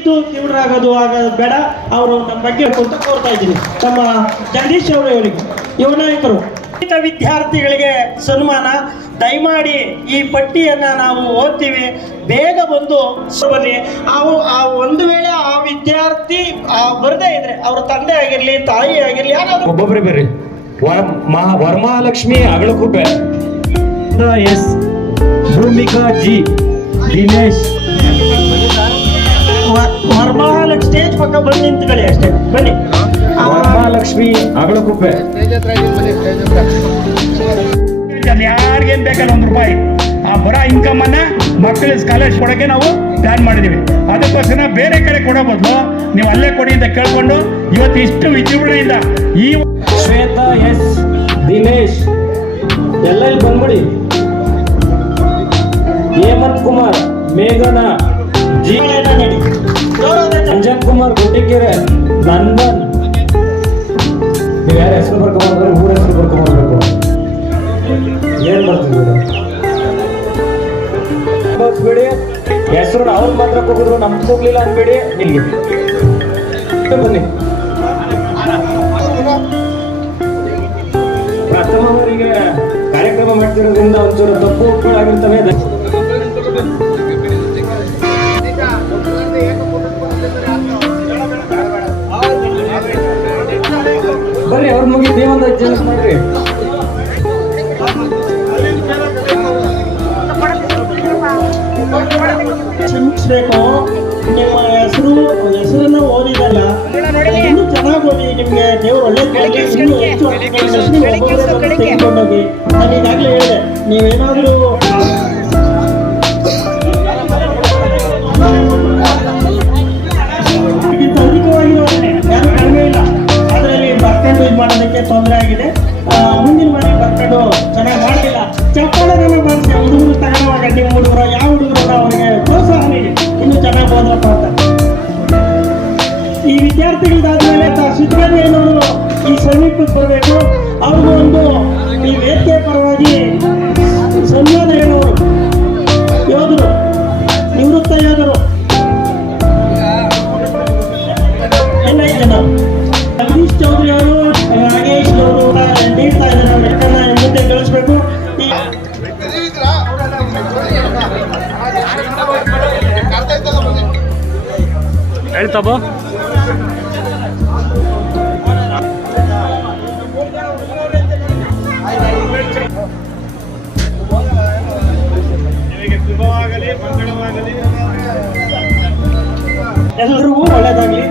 ಇದ್ದು ತೀವ್ರರಾಗೋದು ಆಗೋದು ಬೇಡ. ಅವರು ನಮ್ಮ ಬಗ್ಗೆ ಅಂತ ಕೋರ್ತಾ ಇದ್ದೀನಿ. ನಮ್ಮ ಜಗದೀಶ್ ಅವರು ಇವರಿಗೆ. ಯುವ ನಾಯಕರು ವಿದ್ಯಾರ್ಥಿಗಳಿಗೆ ಸನ್ಮಾನ. ದಯಮಾಡಿ ಈ ಪಟ್ಟಿಯನ್ನ ನಾವು ಓದ್ತೀವಿ. ಬೇಗ ಬಂದು ಬನ್ನಿ. ಅವು ಆ ಒಂದು ವೇಳೆ ಆ ವಿದ್ಯಾರ್ಥಿ ಆ ಬರದೇ ಇದ್ರೆ ಅವ್ರ ತಂದೆ ಆಗಿರ್ಲಿ ತಾಯಿ ಆಗಿರ್ಲಿ ಒಬ್ಬೊಬ್ಬರೇ ಒಬ್ಬೊಬ್ರೆ ಬರ್ರಿ ವರ ಮಹಾ ವರಮಹಾಲಕ್ಷ್ಮಿ ಅಗಳಕುಪ್ಪೆ ಎಸ್. ಭೂಮಿಕಾ ಜಿ. ದಿನೇಶ್. ವರಮಹಾಲಕ್ಷ್ಮಿ ಪಕ್ಕ ಬಂದು ನಿಂತ್ಕೊಳ್ಳಿ ಅಷ್ಟೇ. ಬನ್ನಿ. ವರಮಹಾಲಕ್ಷ್ಮಿ ಅಗಳಕುಪ್ಪೆ ಯಾರಿಗೇನ್ ಬೇಕಲ್ಲ ಒಂದು ರೂಪಾಯಿ. ಆ ಬರ ಇನ್ಕಮ್ ಅನ್ನ ಮಕ್ಕಳ ಸ್ಕಾಲರ್ಶಿಪ್ ಕೊಡಕ್ಕೆ ನಾವು ಪ್ಲಾನ್ ಮಾಡಿದೀವಿ. ಅದಕ್ಕೋಸ್ಕರ ಬೇರೆ ಕಡೆ ಕೊಡೋ ಬದಲು ನೀವು ಅಲ್ಲೇ ಕೊಡಿ ಅಂತ ಕೇಳ್ಕೊಂಡು ಇವತ್ತು ಇಷ್ಟು ವಿಜೃಂಭಣೆಯಿಂದ ಈ ಶ್ವೇತಾ ಎಸ್ ದಿನೇಶ್ ಎಲ್ಲ ಇಲ್ಲಿ ಬಂದ್ಬಿಡಿ. ಹೇಮಂತ್ ಕುಮಾರ್ ಮೇಘನಾ. ಅಂಜನ್ ಕುಮಾರ್ ಗುಟ್ಟಿಕೆರೆ ನಂದನ್. ನೀವು ಯಾರ ಹೆಸರು ಬರ್ಕೊಂಡ್ರೆ ಊರ ಹೆಸರು ಬರ್ಕೊಂಡ್ಬರ್ಬೇಕು ಏನ್ ಬರ್ತಿದ್ದೀರ? ಬಿಡಿ ಹೆಸರು ಅವ್ರು ಮಾತ್ರ ಹೋಗಿದ್ರು ನಮ್ಗೆ ಹೋಗ್ಲಿಲ್ಲ ಅನ್ಬೇಡಿ. ಇಲ್ಲಿ. ಬನ್ನಿ. ಪ್ರಥಮ ಅವರಿಗೆ ಕಾರ್ಯಕ್ರಮ ಮಾಡ್ತಿರೋದ್ರಿಂದ ಒಂಚೂರು ತಪ್ಪು ಒಪ್ಪುಗಳಾಗಿರ್ತವೆ ಮುಗಿ ದೇವಂದ ಜನ ಮಾಡ್ರಿ. ಕ್ಷಮಿಸ್ಬೇಕು. ನಿಮ್ಮ ಹೆಸರು ಹೆಸರನ್ನ ಓದಿದಲ್ಲ ಇನ್ನೂ ಚೆನ್ನಾಗಿ ಓದಿ ನಿಮ್ಗೆ ದೇವರು ಒಳ್ಳೆ ಇನ್ನೂ ಹೆಚ್ಚು ನಾನು ಈಗಾಗಲೇ ಹೇಳಿದೆ ನೀವೇನಾದರೂ ಸಿದ್ದರಾಮಯ್ಯನವರು ಈ ಸಮೀಪಕ್ಕೆ ಬರಬೇಕು ಅವ್ರಿಗೂ ಒಂದು ಈ ವೇದಿಕೆ ಪರವಾಗಿ ಸನ್ಮಾನ ಹೇಳೋರು ಯೋಧರು, ನಿವೃತ್ತ ಯೋಧರು. ಎಲ್ಲ ಜನ ಜಗದೀಶ್ ಚೌಧರಿ ಅವರು ನಾಗೇಶ್ ಅವರು ನೀಡ್ತಾ ಇದ್ದಾರೆ. ಲೆಕ್ಕನ ಮುಂದೆ ಕಳಿಸ್ಬೇಕು. ಈ ಎಲ್ರಿಗೂ ಒಳ್ಳೇದಾಗ್ಲಿ.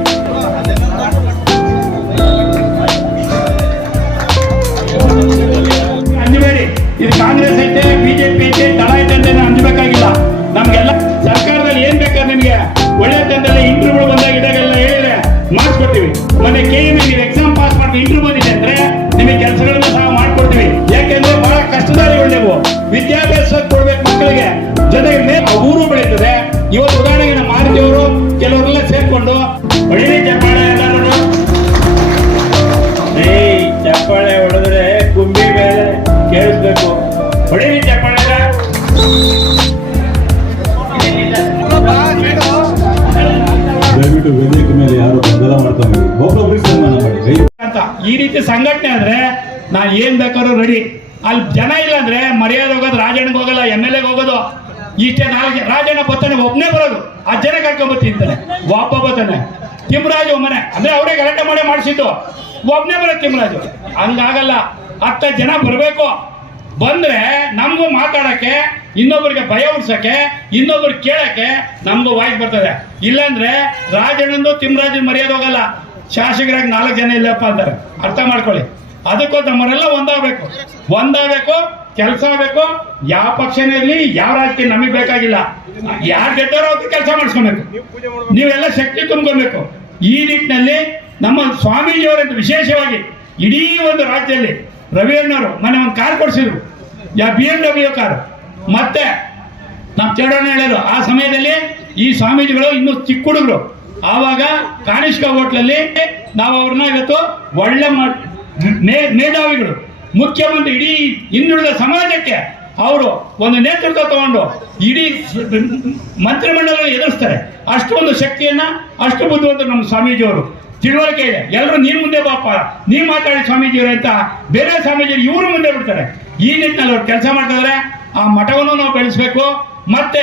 ಅಂಜಬೇಡಿ ಇದು ಕಾಂಗ್ರೆಸ್ ಐತೆ ಬಿಜೆಪಿ ಐತೆ ದಳ ಐತೆ ಅಂತ ಅಂಜಬೇಕಾಗಿಲ್ಲ. ನಮ್ಗೆಲ್ಲ ಸರ್ಕಾರದಲ್ಲಿ ಏನ್ ಬೇಕಾದ್ರೆ ನಿಮ್ಗೆ ಒಳ್ಳೆ ತಂದಲ್ಲಿ ಇಂಟರ್ವ್ಯೂ ಬಂದಾಗ ಇದಾಗೆಲ್ಲ ಹೇಳಿದ್ರೆ ಮಾಡಿಸ್ಕೊಡ್ತೀವಿ. ಮೊನ್ನೆ ಕೆ ಎಂ ದಯವಿಟ್ಟು ವೇದಿಕೆ ಮೇಲೆ ಯಾರು ಗೊಂದಲ ಮಾಡ್ತಾ ಅಂತ. ಈ ರೀತಿ ಸಂಘಟನೆ ಅಂದ್ರೆ ನಾನು ಏನ್ ಬೇಕಾದ್ರೂ ರೆಡಿ ಅಲ್ಲಿ ಜನ ಇಲ್ಲ ಅಂದ್ರೆ ಮರ್ಯಾದೆ ಹೋಗೋದು, ರಾಜಣ್ಣಗೆ ಹೋಗಲ್ಲ ಎಂ ಎಲ್ ಎಗೆ ಹೋಗೋದು. ಇಷ್ಟೇ ನಾಲ್ಕು ರಾಜಣ್ಣ ಬರ್ತಾನೆ ಒಬ್ಬನೇ ಬರೋದು. ಆ ಜನ ಕರ್ಕೊಂಬತ್ತಿ ಅಂತಾನೆ. ಒಬ್ಬ ಬರ್ತಾನೆ. ತಿಮ್ಮರಾಜು ಮನೆ. ಅಂದ್ರೆ ಅವರೇ ಗಲಾಟೆ ಮಾಡಿ ಮಾಡಿಸಿದ್ದು. ಒಬ್ಬನೇ ಬರೋದು ತಿಮ್ಮರಾಜು ಹಂಗಾಗಲ್ಲ. ಹತ್ತ ಜನ ಬರಬೇಕು. ಬಂದ್ರೆ ನಮಗೂ ಮಾತಾಡಕ್ಕೆ ಇನ್ನೊಬ್ಬರಿಗೆ ಭಯ ಉಡ್ಸಕ್ಕೆ ಇನ್ನೊಬ್ರು ಕೇಳಕ್ಕೆ ನಮಗೂ ವಾಯ್ಸ್ ಬರ್ತದೆ. ಇಲ್ಲಾಂದ್ರೆ ರಾಜಣ್ಣಂದು ತಿಮ್ಮರಾಜನ್ ಮರ್ಯಾದೆ ಹೋಗಲ್ಲ. ಶಾಸಕರಾಗಿ ನಾಲ್ಕು ಜನ ಇಲ್ಲಪ್ಪ ಅಂತಾರೆ. ಅರ್ಥ ಮಾಡ್ಕೊಳ್ಳಿ. ಅದಕ್ಕೂ ನಮ್ಮನ್ನೆಲ್ಲ ಒಂದಾಗಬೇಕು. ಒಂದಾಗಬೇಕು, ಕೆಲಸ ಆಗಬೇಕು. ಯಾವ ಪಕ್ಷನೇ ಇರಲಿ, ಯಾವ ರಾಜಕೀಯ ನಮಗೆ ಬೇಕಾಗಿಲ್ಲ. ಯಾರು ಗೆದ್ದಾರೋ ಅವ್ರಿಗೆ ಕೆಲಸ ಮಾಡಿಸ್ಕೊಬೇಕು. ನೀವೆಲ್ಲ ಶಕ್ತಿ ತುಂಬ್ಕೊಬೇಕು. ಈ ನಿಟ್ಟಿನಲ್ಲಿ ನಮ್ಮ ಸ್ವಾಮೀಜಿಯವರಂತ ವಿಶೇಷವಾಗಿ ಇಡೀ ಒಂದು ರಾಜ್ಯದಲ್ಲಿ ರವಿ ಅಣ್ಣವರು, ಮೊನ್ನೆ ಒಂದು ಕಾರ್ ಕೊಡಿಸಿದ್ರು. ಯಾ ಬಿ ಎಂ ಡಬ್ಲ್ಯೂ ಕಾರ್ ಮತ್ತೆ ನಮ್ಮ ಚೇಡೋಣ ಹೇಳಿದ್ರು ಆ ಸಮಯದಲ್ಲಿ ಈ ಸ್ವಾಮೀಜಿಗಳು ಇನ್ನೂ ಚಿಕ್ಕ ಹುಡುಗರು. ಆವಾಗ ಕಾಣಿಷ್ಕ ಹೋಟ್ಲಲ್ಲಿ ನಾವು ಅವ್ರನ್ನ ಇವತ್ತು ಒಳ್ಳೆ ಮೇಧಾವಿಗಳು. ಮುಖ್ಯಮಂತ್ರಿ ಇಡೀ ಹಿಂದುಳಿದ ಸಮಾಜಕ್ಕೆ ಅವರು ಒಂದು ನೇತೃತ್ವ ತಗೊಂಡು ಇಡೀ ಮಂತ್ರಿಮಂಡಲ ಎದುರಿಸ್ತಾರೆ. ಅಷ್ಟೊಂದು ಶಕ್ತಿಯನ್ನ, ಅಷ್ಟು ಬುದ್ಧಿವಂತರು ನಮ್ಮ ಸ್ವಾಮೀಜಿಯವರು. ತಿಳುವಳಿಕೆ ಇದೆ. ಎಲ್ಲರೂ ನೀನು ಮುಂದೆ ಬಾಪ. ನೀನು ಮಾತಾಡಿ ಸ್ವಾಮೀಜಿಯವರು ಅಂತ ಬೇರೆ ಸ್ವಾಮೀಜಿಯವರು ಇವರು ಮುಂದೆ ಬಿಡ್ತಾರೆ. ಈ ನಿಟ್ಟಿನಲ್ಲಿ ಅವ್ರು ಕೆಲಸ ಮಾಡ್ತಿದ್ರೆ. ಆ ಮಠವನ್ನು ನಾವು ಬೆಳೆಸ್ಬೇಕು. ಮತ್ತೆ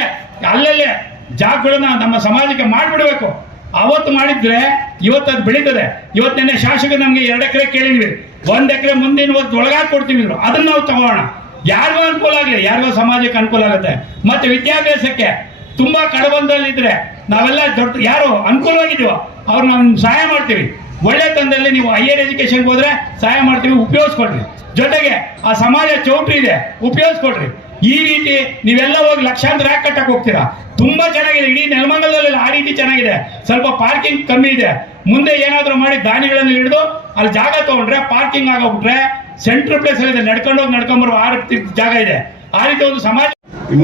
ಅಲ್ಲಲ್ಲೇ ಜಾಗಗಳನ್ನ ನಮ್ಮ ಸಮಾಜಕ್ಕೆ ಮಾಡಿಬಿಡಬೇಕು. ಅವತ್ತು ಮಾಡಿದ್ರೆ ಇವತ್ತು ಅದು ಬೆಳೀತದೆ. ಇವತ್ತು ನಿನ್ನೆ ಶಾಸಕ ನಮಗೆ ಎರಡು ಎಕರೆ ಕೇಳಿದ್ವಿ. ಒಂದು ಎಕರೆ ಮುಂದಿನ ಇವತ್ತು ಒಳಗಾಗಿ ಕೊಡ್ತೀವಿ. ಅದನ್ನ ನಾವು ತಗೋಣ ಯಾರಿಗೂ ಅನುಕೂಲ ಆಗಲಿ ಯಾರಿಗೋ ಸಮಾಜಕ್ಕೆ ಅನುಕೂಲ ಆಗುತ್ತೆ. ಮತ್ತೆ ವಿದ್ಯಾಭ್ಯಾಸಕ್ಕೆ ತುಂಬಾ ಕಡಬಂದಲ್ಲಿದ್ರೆ ನಾವೆಲ್ಲ ದೊಡ್ಡ ಯಾರು ಅನುಕೂಲವಾಗಿದ್ದೀವೋ. ಅವ್ರು ನಾವು ಸಹಾಯ ಮಾಡ್ತೀವಿ ಒಳ್ಳೆ ತಂದಲ್ಲಿ ನೀವು ಹೈಯರ್ ಎಜುಕೇಶನ್ಗೆ ಹೋದ್ರೆ ಸಹಾಯ ಮಾಡ್ತೀವಿ ಉಪಯೋಗಿಸ್ಕೊಡ್ರಿ ಜೊತೆಗೆ ಆ ಸಮಾಜ ಚೌಟ್ರಿ ಇದೆ ಉಪಯೋಗಿಸ್ಕೊಡ್ರಿ ಈ ರೀತಿ ನೀವೆಲ್ಲ ಹೋಗಿ ಲಕ್ಷಾಂತರ ಯಾಕೆ ಕಟ್ಟಕ್ಕೆ ಹೋಗ್ತೀರಾ? ತುಂಬಾ ಚೆನ್ನಾಗಿದೆ, ಇಡೀ ನೆಲಮಂಗಲದಲ್ಲಿ ಆ ರೀತಿ ಚೆನ್ನಾಗಿದೆ. ಸ್ವಲ್ಪ ಪಾರ್ಕಿಂಗ್ ಕಮ್ಮಿ ಇದೆ. ಮುಂದೆ ಏನಾದರೂ ಮಾಡಿ ದಾನಿಗಳನ್ನು ಹಿಡಿದು ಅಲ್ಲಿ ಜಾಗ ತಗೊಂಡ್ರೆ ಪಾರ್ಕಿಂಗ್ ಆಗೋಗ್ಬಿಟ್ರೆ ಸೆಂಟ್ರಲ್ ಪ್ಲೇಸ್ ಅಲ್ಲಿ ಇದೆ. ನಡ್ಕೊಂಡು ಹೋಗಿ ನಡ್ಕೊಂಡ್ ಬರುವ ಆ ರೀತಿ ಜಾಗ ಇದೆ. ಆ ರೀತಿ ಒಂದು ಸಮಾಜ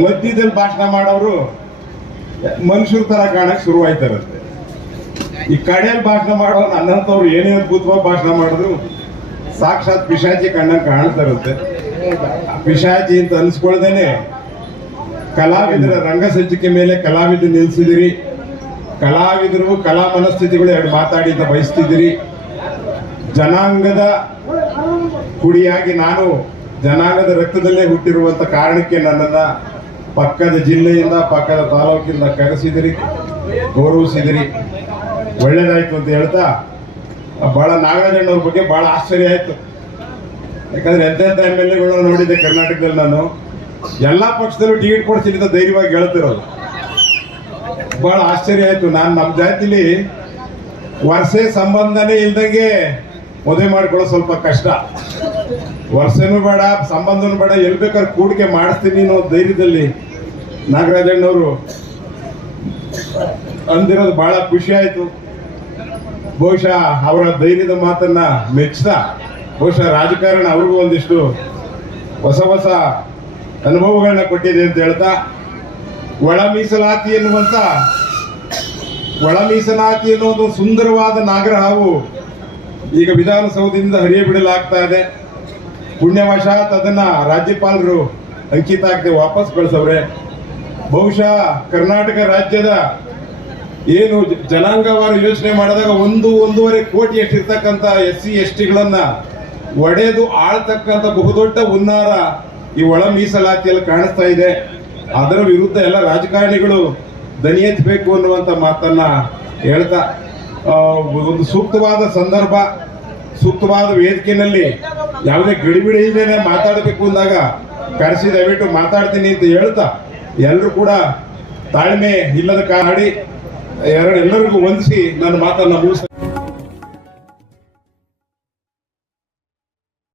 ಮಧ್ಯದಲ್ಲಿ ಭಾಷಣ ಮಾಡೋರು ಮನುಷ್ಯರ ತರ ಕಾಣಕ್ಕೆ ಶುರು ಆಯ್ತಾರಂತೆ ಈ ಕಡೆಯಲ್ಲಿ ಭಾಷಣ ಮಾಡುವ ನನ್ನಂತವ್ರು ಏನೇ ಅದ್ಭುತವಾಗಿ ಭಾಷಣ ಮಾಡಿದ್ರು ಸಾಕ್ಷಾತ್ ಪಿಶಾಚಿ ಕಣ್ಣಲ್ಲಿ ಕಾಣ್ತಾ ಇರುತ್ತೆ. ಪಿಶಾಚಿ ಅಂತ ಅನ್ಸ್ಕೊಳ್ದೇನೆ ಕಲಾವಿದರ ರಂಗಸಜ್ಜಿಕೆ ಮೇಲೆ ಕಲಾವಿದ ನಿಲ್ಸಿದಿರಿ. ಕಲಾವಿದರು ಕಲಾ ಮನಸ್ಥಿತಿಗಳು ಎರಡು ಮಾತಾಡಿ ಅಂತ ಬಯಸ್ತಿದ್ದೀರಿ ಜನಾಂಗದ ಕುಡಿಯಾಗಿ ನಾನು ಜನಾಂಗದ ರಕ್ತದಲ್ಲೇ ಹುಟ್ಟಿರುವಂತ ಕಾರಣಕ್ಕೆ ನನ್ನನ್ನ ಪಕ್ಕದ ಜಿಲ್ಲೆಯಿಂದ, ಪಕ್ಕದ ತಾಲೂಕಿಂದ ಕರೆಸಿದಿರಿ, ಗೌರವಿಸಿದಿರಿ. ಒಳ್ಳೇದಾಯ್ತು ಅಂತ ಹೇಳ್ತಾ, ಬಹಳ ನಾಗರಾಜಣ್ಣವ್ರ ಬಗ್ಗೆ ಬಹಳ ಆಶ್ಚರ್ಯ ಆಯ್ತು. ಯಾಕಂದ್ರೆ ಎಂತೆಂತ ಎಂ ಎಲ್ ಎಗಳನ್ನ ನೋಡಿದ್ದೆ ಕರ್ನಾಟಕದಲ್ಲಿ ನಾನು. ಎಲ್ಲಾ ಪಕ್ಷದಲ್ಲೂ ಟಿಕೆಟ್ ಕೊಡ್ತೀನಿ ಅಂತ ಧೈರ್ಯವಾಗಿ ಹೇಳ್ತಿರೋದು. ಬಹಳ ಆಶ್ಚರ್ಯ ಆಯ್ತು. ನಾನು ನಮ್ಮ ಜಾತಿಲಿ ವರ್ಷೆ ಸಂಬಂಧನೇ ಇಲ್ದಂಗೆ ಮದುವೆ ಮಾಡ್ಕೊಳ್ಳೋ ಸ್ವಲ್ಪ ಕಷ್ಟ. ವರ್ಷನೂ ಬೇಡ, ಸಂಬಂಧನೂ ಬೇಡ, ಎಲ್ಲಿ ಬೇಕಾದ್ರೆ ಕೂಡಿಕೆ ಮಾಡಿಸ್ತೀನಿ ಅನ್ನೋ ಧೈರ್ಯದಲ್ಲಿ ನಾಗರಾಜಣ್ಣವರು ಅಂದಿರೋದು ಬಹಳ ಖುಷಿ ಆಯ್ತು. ಬಹುಶಃ ಅವರ ಧೈರ್ಯದ ಮಾತನ್ನ ಮೆಚ್ಚಿದ, ಬಹುಶಃ ರಾಜಕಾರಣ ಅವ್ರಿಗೂ ಒಂದಿಷ್ಟು ಹೊಸ ಹೊಸ ಅನುಭವಗಳನ್ನ ಕೊಟ್ಟಿದೆ ಅಂತ ಹೇಳ್ತಾ, ಒಳ ಮೀಸಲಾತಿ ಎನ್ನುವಂತ, ಒಳ ಮೀಸಲಾತಿ ಎನ್ನುವುದು ಸುಂದರವಾದ ನಾಗರ ಹಾವು ಈಗ ವಿಧಾನಸೌಧದಿಂದ ಹರಿಯ ಬಿಡಲಾಗ್ತಾ ಇದೆ. ಪುಣ್ಯವಶಾತ್ ಅದನ್ನ ರಾಜ್ಯಪಾಲರು ಅಂಕಿತ ಆಗದೆ ವಾಪಸ್ ಕಳಿಸವ್ರೆ. ಬಹುಶಃ ಕರ್ನಾಟಕ ರಾಜ್ಯದ ಏನು ಜನಾಂಗವಾರು ಯೋಚನೆ ಮಾಡಿದಾಗ ಒಂದು, ಒಂದೂವರೆ ಕೋಟಿ ಎಷ್ಟಿರ್ತಕ್ಕಂಥ ಎಸ್ ಸಿ ಎಸ್ ಟಿಗಳನ್ನ ಒಡೆದು ಆಳ್ತಕ್ಕಂಥ ಬಹುದೊಡ್ಡ ಹುನ್ನಾರ ಈ ಒಳ ಮೀಸಲಾತಿಯಲ್ಲಿ ಕಾಣಿಸ್ತಾ ಇದೆ. ಅದರ ವಿರುದ್ಧ ಎಲ್ಲ ರಾಜಕಾರಣಿಗಳು ದನಿ ಎತ್ತಬೇಕು ಅನ್ನುವಂಥ ಮಾತನ್ನ ಹೇಳ್ತಾ ಒಂದು ಸೂಕ್ತವಾದ ಸಂದರ್ಭ, ಸೂಕ್ತವಾದ ವೇದಿಕೆಯಲ್ಲಿ ಯಾವುದೇ ಗಡಿಬಿಡಿ ಮಾತಾಡಬೇಕು ಅಂದಾಗ ಕರೆಸಿ ದಯವಿಟ್ಟು ಮಾತಾಡ್ತೀನಿ ಅಂತ ಹೇಳ್ತಾ, ಎಲ್ಲರೂ ಕೂಡ ತಾಳ್ಮೆ ಇಲ್ಲದ ಕಾಡಿ ಎರಡು ಎಲ್ಲರಿಗೂ ಹೊಂದಿಸಿ ನನ್ನ ಮಾತನ್ನ ಮುಗಿಸ